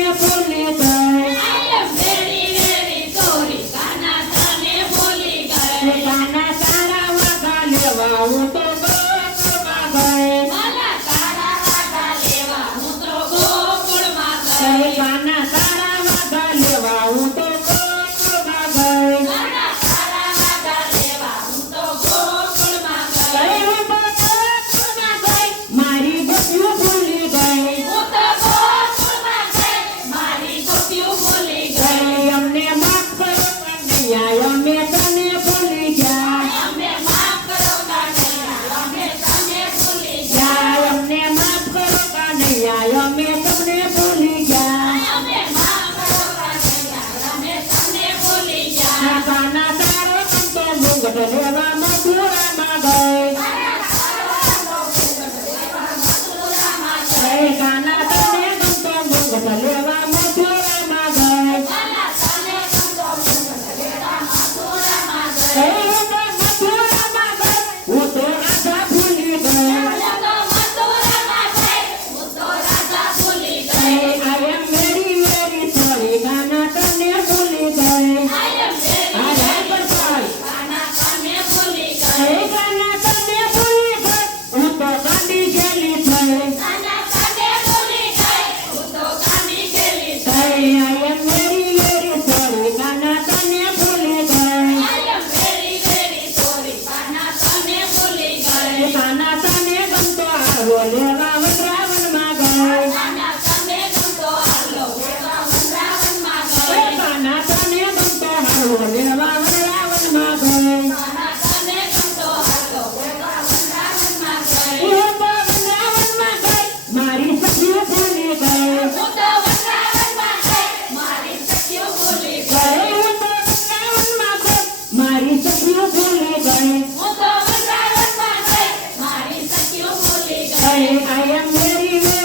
I'm sorry. me. say. I am ready.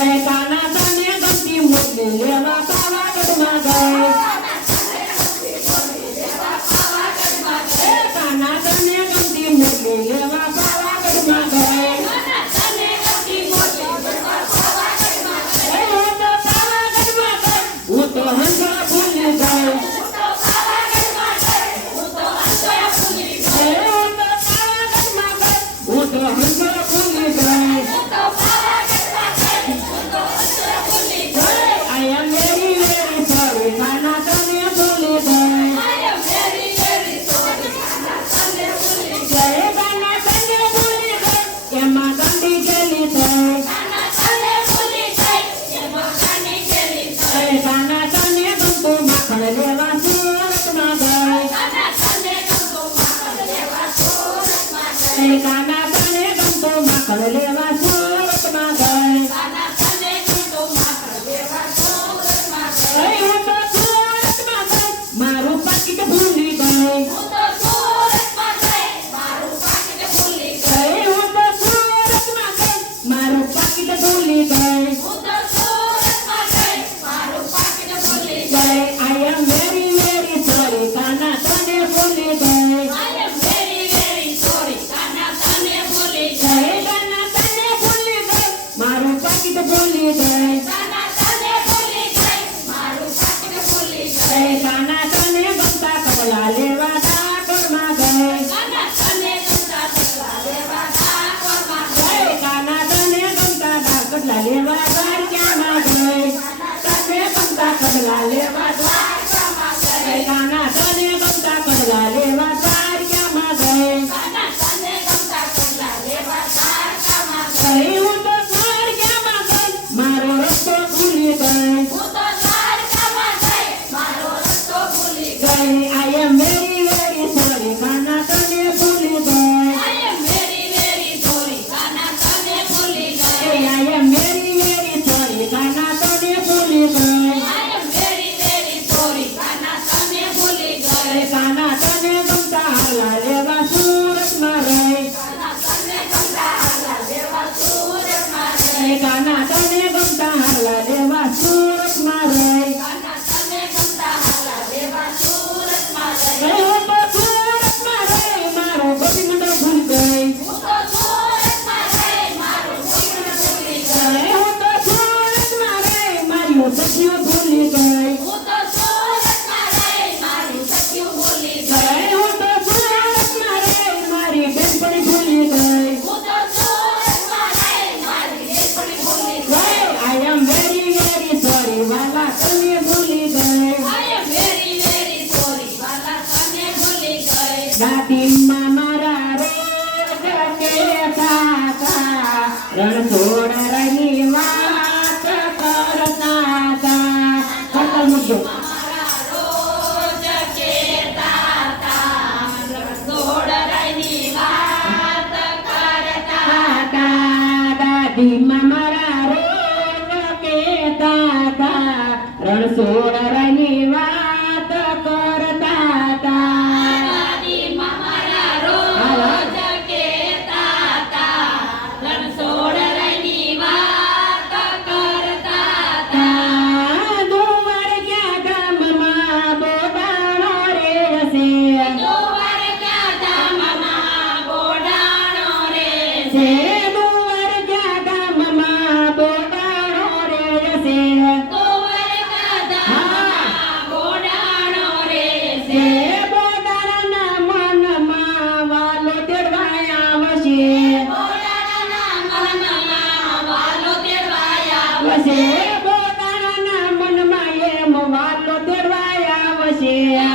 รายการ Senhor. 姐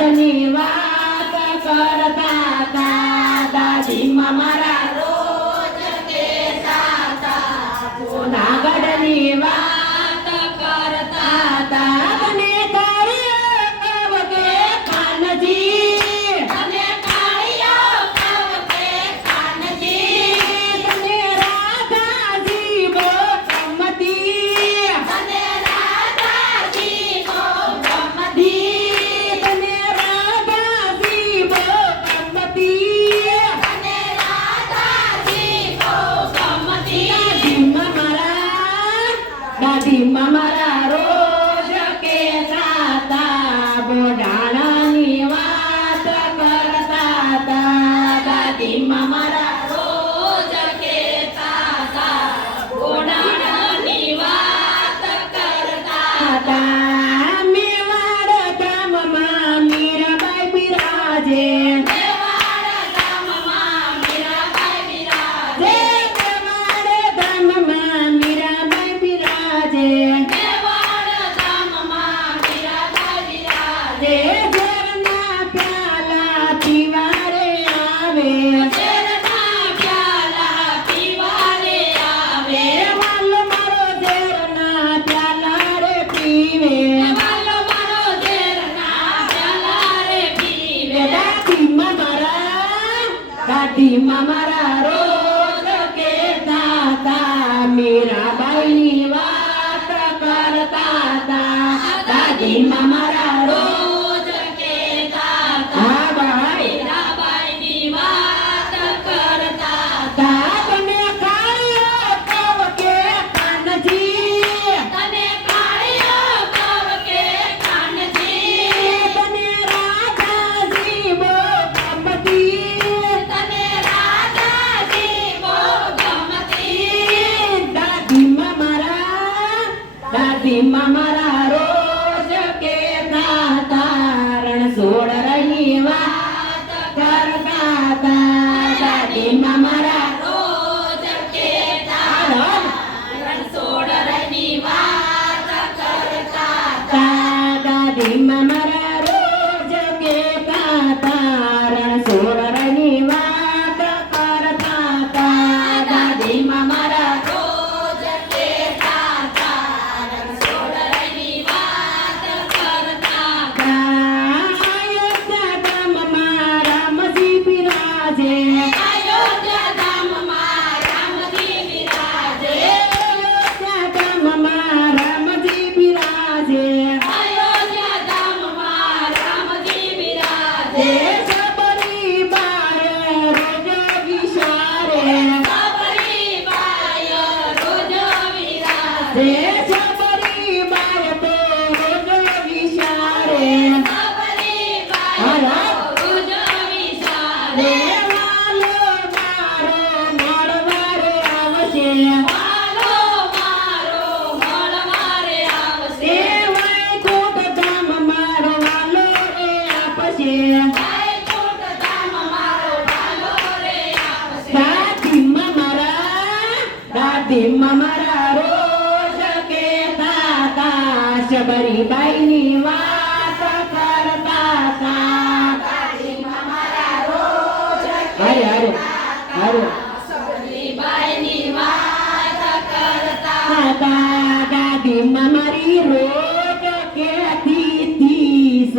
વરદની વાત કરતા તા મારા રોજ વાત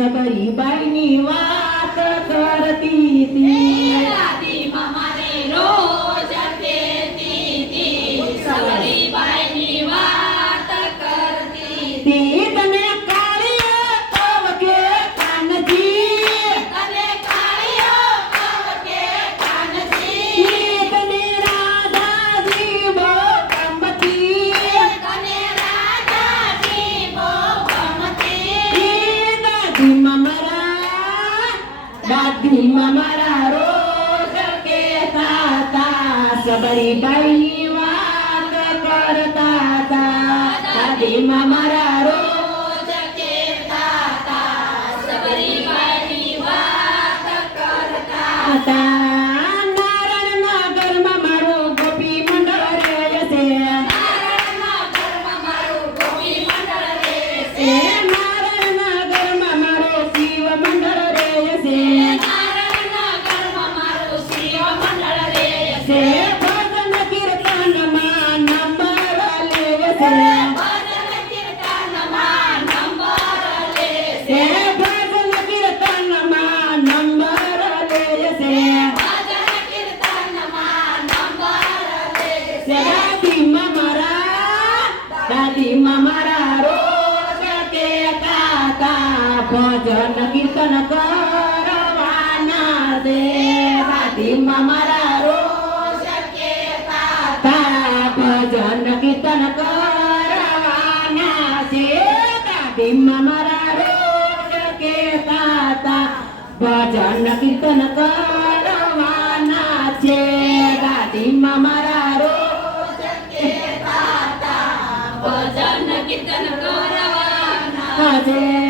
Закарі байніла. રાધીમાં મારા રોજ કે તા સબરી બાઈ વાત કરતા તા મારા રોજ भजन ભજન કીર્તન કરવાના દે મારા માતા ભજન કીર્તન કરવાના છે. દાદીમાં મારા રોજ કેતા હતા ભજન કીર્તન કરવાના છે. દાદીમાં મારા રોજ કેતા હતા ભજન કીર્તન કરવાના છે.